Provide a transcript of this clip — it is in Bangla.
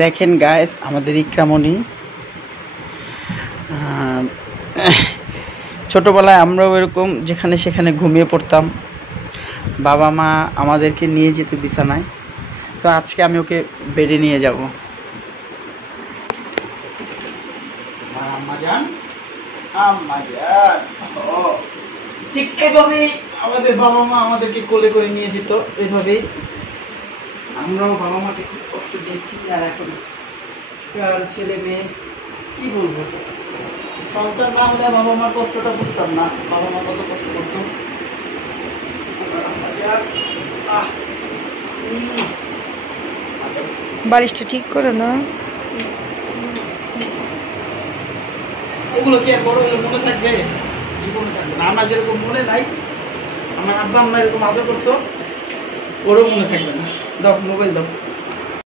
দেখেন গাইস, আমাদের ইকরামণি ছোটবেলায় আমরাও এরকম যেখানে সেখানে ঘুমিয়ে পড়তাম, বাবা মা আমাদেরকে নিয়ে যেত বিছানায়। তো আজকে আমি ওকে বেডে নিয়ে যাব। ঠিক এভাবেই আমাদের বাবা মা আমাদেরকে কোলে করে নিয়ে যেত। এভাবেই আমরাও বাবা মাকে খুব কষ্ট দিয়েছি। আর এখন ছেলে মেয়ে কি বলবো, সন্তান না হলে বাবা মার কষ্টটা বুঝতাম না, বাবা মা কত কষ্ট করতো। বালিশটা ঠিক করে না। এগুলো কি আর বড় হলে মনে থাকবে? জীবনে থাকবে না। আমার যেরকম মনে নাই, আমার আব্বা আম্মা এরকম আদর করতো, ওরও মনে থাকবে না। দাও মোবাইল দাও।